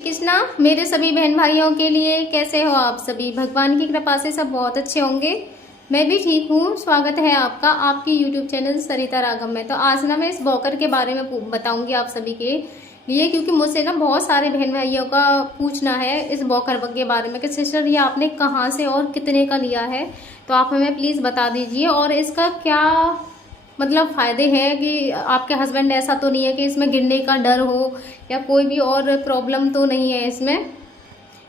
कृष्णा। मेरे सभी बहन भाइयों के लिए कैसे हो आप सभी? भगवान की कृपा से सब बहुत अच्छे होंगे। मैं भी ठीक हूँ। स्वागत है आपका आपकी यूट्यूब चैनल सरिता राघव में। तो आज ना मैं इस वॉकर के बारे में बताऊंगी आप सभी के लिए, क्योंकि मुझसे ना बहुत सारे बहन भाइयों का पूछना है इस वॉकर के बारे में कि सिस्टर ये आपने कहाँ से और कितने का लिया है, तो आप हमें प्लीज़ बता दीजिए। और इसका क्या मतलब फ़ायदे हैं कि आपके हस्बैंड ऐसा तो नहीं है कि इसमें गिरने का डर हो या कोई भी और प्रॉब्लम तो नहीं है इसमें,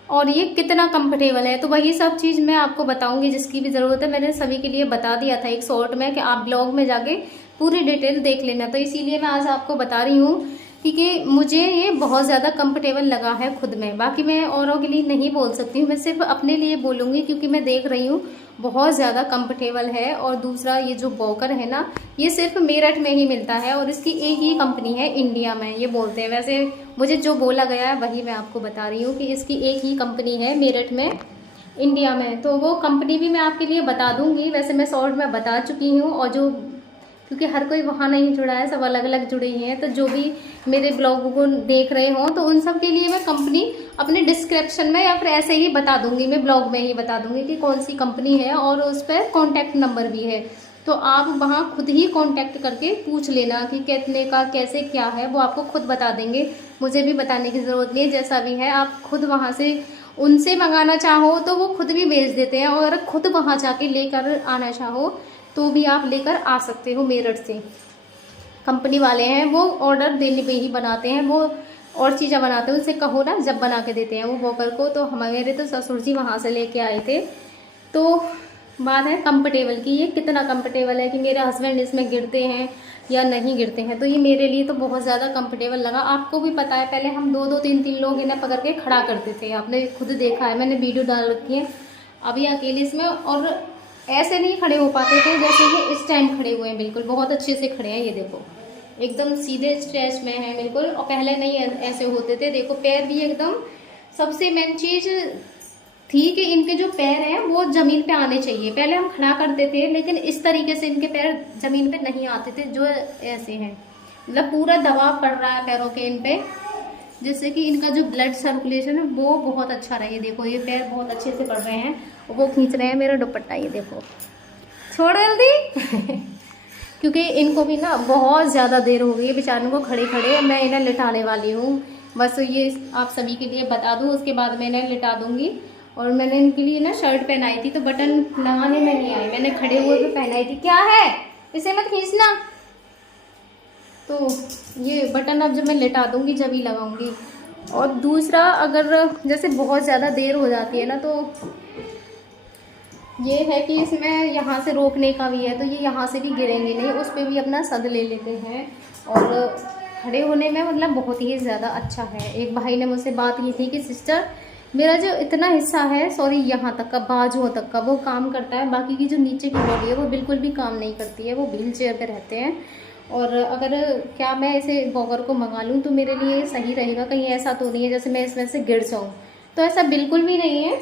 और ये कितना कंफर्टेबल है। तो वही सब चीज़ मैं आपको बताऊंगी जिसकी भी ज़रूरत है। मैंने सभी के लिए बता दिया था एक शॉर्ट में कि आप ब्लॉग में जाके पूरी डिटेल देख लेना, तो इसीलिए मैं आज आपको बता रही हूँ क्योंकि मुझे ये बहुत ज़्यादा कंफर्टेबल लगा है खुद में। बाकी मैं औरों के लिए नहीं बोल सकती हूँ, मैं सिर्फ अपने लिए बोलूँगी क्योंकि मैं देख रही हूँ बहुत ज़्यादा कंफर्टेबल है। और दूसरा ये जो वॉकर है ना, ये सिर्फ मेरठ में ही मिलता है और इसकी एक ही कंपनी है इंडिया में, ये बोलते हैं। वैसे मुझे जो बोला गया है वही मैं आपको बता रही हूँ कि इसकी एक ही कंपनी है मेरठ में इंडिया में। तो वो कंपनी भी मैं आपके लिए बता दूंगी, वैसे मैं शॉर्ट में बता चुकी हूँ। और जो क्योंकि हर कोई वहाँ नहीं जुड़ा है, सब अलग अलग जुड़े ही हैं, तो जो भी मेरे ब्लॉग को देख रहे हो तो उन सब के लिए मैं कंपनी अपने डिस्क्रिप्शन में या फिर ऐसे ही बता दूंगी, मैं ब्लॉग में ही बता दूंगी कि कौन सी कंपनी है, और उस पर कॉन्टैक्ट नंबर भी है। तो आप वहाँ खुद ही कांटेक्ट करके पूछ लेना कि कितने का कैसे क्या है, वो आपको खुद बता देंगे। मुझे भी बताने की ज़रूरत नहीं है, जैसा भी है आप खुद वहाँ से उनसे मंगाना चाहो तो वो खुद भी भेज देते हैं, और खुद वहाँ जाके लेकर आना चाहो तो भी आप लेकर आ सकते हो। मेरठ से कंपनी वाले हैं, वो ऑर्डर देने पे ही बनाते हैं, वो और चीज़ें बनाते हैं, उनसे कहो ना जब बना के देते हैं वो वॉकर को। तो हमारे तो ससुर जी वहाँ से लेके आए थे। तो बात है कंफर्टेबल की, ये कितना कंफर्टेबल है कि मेरे हस्बैंड इसमें गिरते हैं या नहीं गिरते हैं, तो ये मेरे लिए तो बहुत ज़्यादा कंफर्टेबल लगा। आपको भी पता है पहले हम दो दो तीन तीन लोग इन्हें पकड़ के खड़ा करते थे, आपने खुद देखा है, मैंने वीडियो डाल रखी है अभी अकेले इसमें। और ऐसे नहीं खड़े हो पाते थे जैसे कि इस टाइम खड़े हुए हैं, बिल्कुल बहुत अच्छे से खड़े हैं। ये देखो एकदम सीधे स्ट्रेच में है बिल्कुल, और पहले नहीं ऐसे होते थे। देखो पैर भी एकदम, सबसे मेन चीज़ थी कि इनके जो पैर हैं वो जमीन पे आने चाहिए। पहले हम खड़ा करते थे लेकिन इस तरीके से इनके पैर जमीन पे नहीं आते थे जो ऐसे हैं, मतलब पूरा दबाव पड़ रहा है पैरों के इन पे, जिससे कि इनका जो ब्लड सर्कुलेशन है वो बहुत अच्छा रहे। देखो ये पैर बहुत अच्छे से पड़ रहे हैं, वो खींच रहे हैं मेरा दुपट्टा, ये देखो छोड़ जल्दी क्योंकि इनको भी ना बहुत ज़्यादा देर हो गई है बेचारों को खड़े खड़े, मैं इन्हें लिटाने वाली हूँ। बस ये आप सभी के लिए बता दूँ, उसके बाद मैं इन्हें लिटा दूँगी। और मैंने इनके लिए ना शर्ट पहनाई थी तो बटन लगाने में नहीं आई, मैंने खड़े हुए पे पहनाई थी। क्या है, इसे मत खींचना। तो ये बटन अब जब मैं लिटा दूँगी जब ही लगाऊँगी। और दूसरा, अगर जैसे बहुत ज़्यादा देर हो जाती है ना, तो ये है कि इसमें यहाँ से रोकने का भी है, तो ये यहाँ से भी गिरेंगे नहीं, उस पर भी अपना सद ले लेते हैं। और खड़े होने में मतलब बहुत ही ज़्यादा अच्छा है। एक भाई ने मुझसे बात की थी कि सिस्टर मेरा जो इतना हिस्सा है, सॉरी यहाँ तक का, बाजुओं तक का वो काम करता है, बाकी की जो नीचे की बॉडी है वो बिल्कुल भी काम नहीं करती है, वो व्हील चेयर पर रहते हैं। और अगर क्या मैं इसे वॉकर को मंगा लूँ तो मेरे लिए सही रहेगा? कहीं ऐसा तो नहीं है जैसे मैं इसमें से गिर जाऊँ? तो ऐसा बिल्कुल भी नहीं है,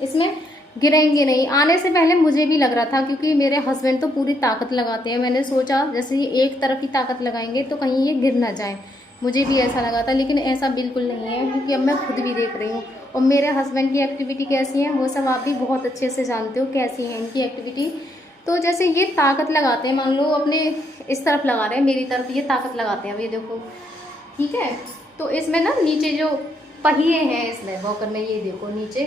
इसमें गिरेंगे नहीं। आने से पहले मुझे भी लग रहा था क्योंकि मेरे हस्बैंड तो पूरी ताकत लगाते हैं, मैंने सोचा जैसे ये एक तरफ ही ताकत लगाएंगे तो कहीं ये गिर ना जाए, मुझे भी ऐसा लगा था। लेकिन ऐसा बिल्कुल नहीं है क्योंकि अब मैं खुद भी देख रही हूँ। और मेरे हस्बैंड की एक्टिविटी कैसी है वो सब आप भी बहुत अच्छे से जानते हो कैसी है इनकी एक्टिविटी। तो जैसे ये ताकत लगाते हैं, मान लो अपने इस तरफ लगा रहे हैं, मेरी तरफ ये ताकत लगाते हैं, अब ये देखो, ठीक है। तो इसमें ना नीचे जो पहिए हैं इसमें वॉकर में, ये देखो नीचे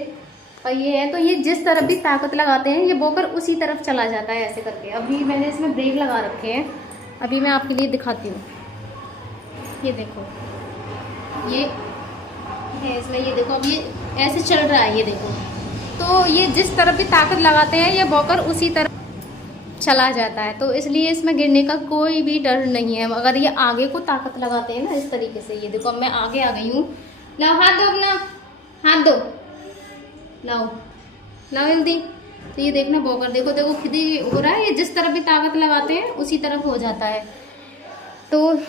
पहिए हैं, तो ये जिस तरफ भी ताकत लगाते हैं ये वॉकर उसी तरफ चला जाता है ऐसे करके। अभी मैंने इसमें ब्रेक लगा रखे हैं, अभी मैं आपके लिए दिखाती हूँ। ये देखो ये है इसमें, ये देखो अब ये ऐसे चल रहा है, ये देखो। तो ये जिस तरफ भी ताकत लगाते हैं ये वॉकर उसी तरफ चला जाता है, तो इसलिए इसमें गिरने का कोई भी डर नहीं है। अगर ये आगे को ताकत लगाते हैं ना इस तरीके से, ये देखो अब मैं आगे आ गई हूँ, लाओ हाथ दो, अपना हाथ दो, लाओ लाओ जल्दी। तो ये देखना वॉकर देखो देखो खुद ही हो रहा है, ये जिस तरफ भी ताकत लगाते हैं उसी तरफ हो जाता है, तो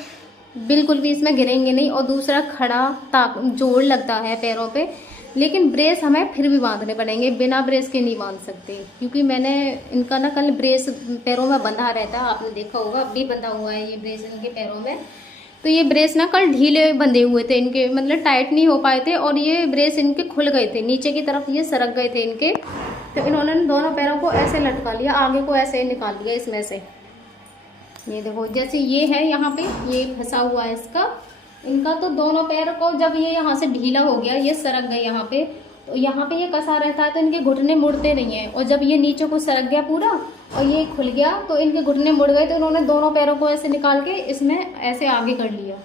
बिल्कुल भी इसमें गिरेंगे नहीं। और दूसरा, खड़ा जोर लगता है पैरों पे, लेकिन ब्रेस हमें फिर भी बांधने पड़ेंगे, बिना ब्रेस के नहीं बांध सकते। क्योंकि मैंने इनका ना कल ब्रेस पैरों में बंधा रहता है, आपने देखा होगा, अब भी बंधा हुआ है ये ब्रेस इनके पैरों में। तो ये ब्रेस ना कल ढीले बंधे हुए थे इनके, मतलब टाइट नहीं हो पाए थे और ये ब्रेस इनके खुल गए थे, नीचे की तरफ ये सरक गए थे इनके। तो इन्होंने दोनों पैरों को ऐसे लटका लिया, आगे को ऐसे निकाल लिया इसमें से। ये देखो जैसे ये है यहाँ पे ये फंसा हुआ है इसका, इनका तो दोनों पैर को जब ये यहाँ से ढीला हो गया, ये सरक गए यहाँ पे, तो यहाँ पे ये कसा रहता है तो इनके घुटने मुड़ते नहीं है। और जब ये नीचे को सरक गया पूरा और ये खुल गया तो इनके घुटने मुड़ गए, तो इन्होंने दोनों पैरों को ऐसे निकाल के इसमें ऐसे आगे कर लिया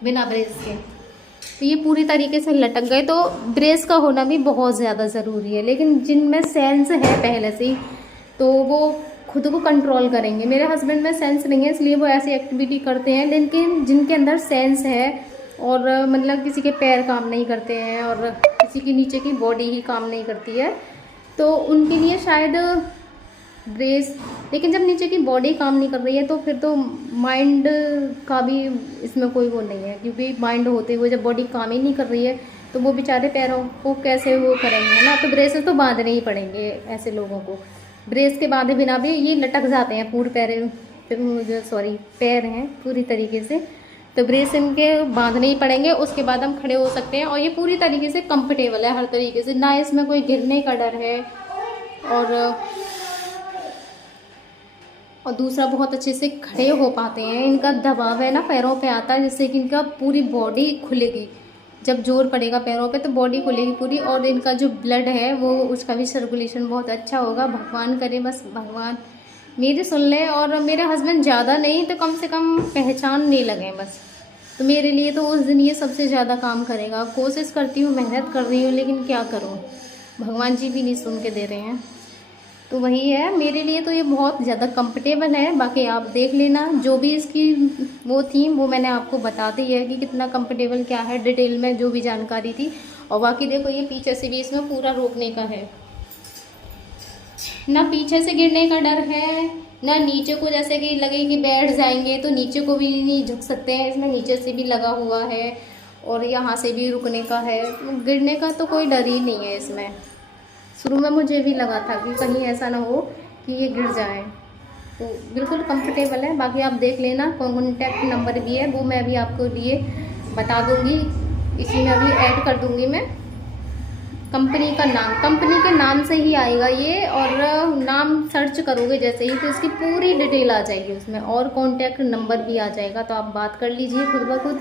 बिना ब्रेस के। तो ये पूरी तरीके से लटक गए। तो ब्रेस का होना भी बहुत ज़्यादा ज़रूरी है, लेकिन जिनमें सेंस है पहले से ही तो वो खुद को कंट्रोल करेंगे। मेरे हस्बैंड में सेंस नहीं है इसलिए वो ऐसी एक्टिविटी करते हैं, लेकिन जिनके अंदर सेंस है और मतलब किसी के पैर काम नहीं करते हैं और किसी की नीचे की बॉडी ही काम नहीं करती है तो उनके लिए शायद ब्रेस। लेकिन जब नीचे की बॉडी काम नहीं कर रही है तो फिर तो माइंड का भी इसमें कोई वो नहीं है, क्योंकि माइंड होते हुए जब बॉडी काम ही नहीं कर रही है तो वो बेचारे पैरों को कैसे वो करेंगे ना। तो ब्रेसेस तो बांधने ही पड़ेंगे ऐसे लोगों को। ब्रेस के बांधे बिना भी ये लटक जाते हैं पूरे पैर हैं पूरी तरीके से। तो ब्रेस इनके बांधने ही पड़ेंगे, उसके बाद हम खड़े हो सकते हैं। और ये पूरी तरीके से कंफर्टेबल है हर तरीके से, ना इसमें कोई गिरने का डर है। और दूसरा बहुत अच्छे से खड़े हो पाते हैं। इनका दबाव है ना पैरों पे आता है जिससे कि इनका पूरी बॉडी खुलेगी, जब जोर पड़ेगा पैरों पे तो बॉडी खुलेगी पूरी। और इनका जो ब्लड है वो उसका भी सर्कुलेशन बहुत अच्छा होगा। भगवान करे बस भगवान मेरी सुन ले। और मेरे हस्बैंड ज़्यादा नहीं तो कम से कम पहचान नहीं लगे बस, तो मेरे लिए तो उस दिन ये सबसे ज़्यादा काम करेगा। कोशिश करती हूँ, मेहनत कर रही हूँ, लेकिन क्या करूँ, भगवान जी भी नहीं सुन के दे रहे हैं। तो वही है, मेरे लिए तो ये बहुत ज़्यादा कंफर्टेबल है। बाकी आप देख लेना, जो भी इसकी वो थी वो मैंने आपको बता दी है कि कितना कंफर्टेबल क्या है, डिटेल में जो भी जानकारी थी। और बाकी देखो ये पीछे से भी इसमें पूरा रोकने का है, ना पीछे से गिरने का डर है, ना नीचे को जैसे कि लगे कि बैठ जाएंगे तो नीचे को भी नहीं झुक सकते हैं। इसमें नीचे से भी लगा हुआ है और यहाँ से भी रुकने का है, गिरने का तो कोई डर ही नहीं है इसमें। शुरू में मुझे भी लगा था कि कहीं ऐसा ना हो कि ये गिर जाए, तो बिल्कुल कंफर्टेबल है। बाकी आप देख लेना, कॉन्टैक्ट नंबर भी है वो मैं अभी आपको लिए बता दूंगी, इसी में अभी ऐड कर दूंगी मैं। कंपनी का नाम, कंपनी के नाम से ही आएगा ये, और नाम सर्च करोगे जैसे ही तो इसकी पूरी डिटेल आ जाएगी उसमें, और कॉन्टैक्ट नंबर भी आ जाएगा। तो आप बात कर लीजिए खुद ब खुद,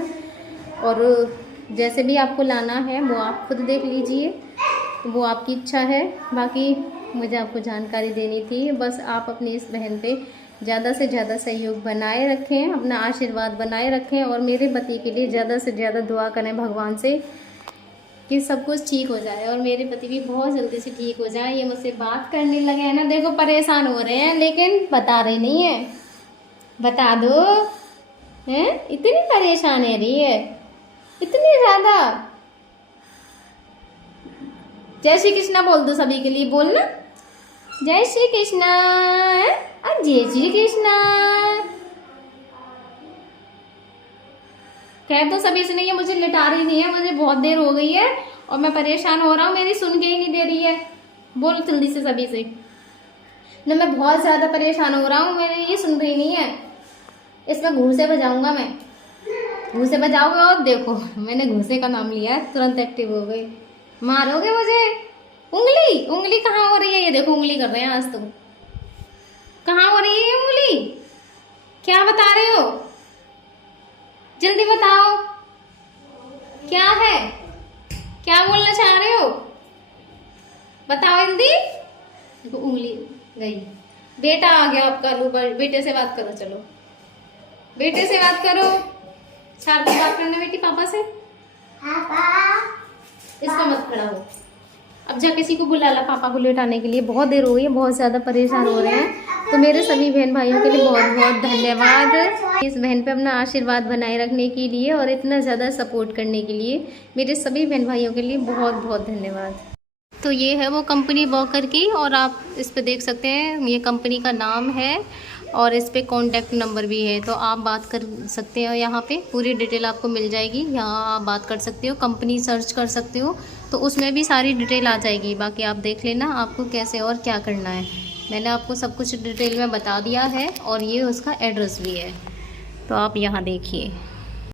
और जैसे भी आपको लाना है वो आप खुद देख लीजिए, वो आपकी इच्छा है। बाकी मुझे आपको जानकारी देनी थी, बस आप अपनी इस बहन पे ज़्यादा से ज़्यादा सहयोग बनाए रखें, अपना आशीर्वाद बनाए रखें, और मेरे पति के लिए ज़्यादा से ज़्यादा दुआ करें भगवान से कि सब कुछ ठीक हो जाए और मेरे पति भी बहुत जल्दी से ठीक हो जाए। ये मुझसे बात करने लगे हैं ना, देखो परेशान हो रहे हैं लेकिन बता रहे नहीं है। बता दो, हैं इतनी परेशान है रही है, इतनी ज़्यादा। जय श्री कृष्णा बोल दो सभी के लिए, बोलना जय श्री कृष्णा, जय श्री कृष्णा कह दो सभी से। नहीं है मुझे लिटा रही नहीं है, मुझे बहुत देर हो गई है और मैं परेशान हो रहा हूँ, मेरी सुन के ही नहीं दे रही है। बोल जल्दी से सभी से ना, मैं बहुत ज्यादा परेशान हो रहा हूँ, मेरी ये सुन रही नहीं है। इसमें घूसे बजाऊंगा मैं, घूसे बजाओगे और देखो मैंने घूसे का नाम लिया है, तुरंत एक्टिव हो गई। मारोगे मुझे, उंगली उंगली कहाँ हो रही है, ये देखो उंगली कर रहे हैं आज तुम। कहाँ हो रही है उंगली, क्या बता रहे हो, जल्दी बताओ क्या है, क्या बोलना चाह रहे हो, बताओ जल्दी। देखो उंगली गई। बेटा आ गया आपका, लो बेटे से बात करो, चलो बेटे से बात करो। शादी बात करना बेटी पापा से। इसका मत खड़ा हो, अब जा किसी को बुला ला पापा को लेटाने के लिए। बहुत देर हो गई है, बहुत ज़्यादा परेशान हो रहे हैं। तो मेरे सभी बहन भाइयों के लिए बहुत बहुत धन्यवाद, इस बहन पे अपना आशीर्वाद बनाए रखने के लिए और इतना ज़्यादा सपोर्ट करने के लिए। मेरे सभी बहन भाइयों के लिए बहुत बहुत धन्यवाद। तो ये है वो कंपनी वॉकर की, और आप इस पे देख सकते हैं ये कंपनी का नाम है और इस पे कॉन्टैक्ट नंबर भी है। तो आप बात कर सकते हो, यहाँ पे पूरी डिटेल आपको मिल जाएगी। यहाँ आप बात कर सकते हो, कंपनी सर्च कर सकते हो, तो उसमें भी सारी डिटेल आ जाएगी। बाकी आप देख लेना आपको कैसे और क्या करना है। मैंने आपको सब कुछ डिटेल में बता दिया है और ये उसका एड्रेस भी है, तो आप यहाँ देखिए।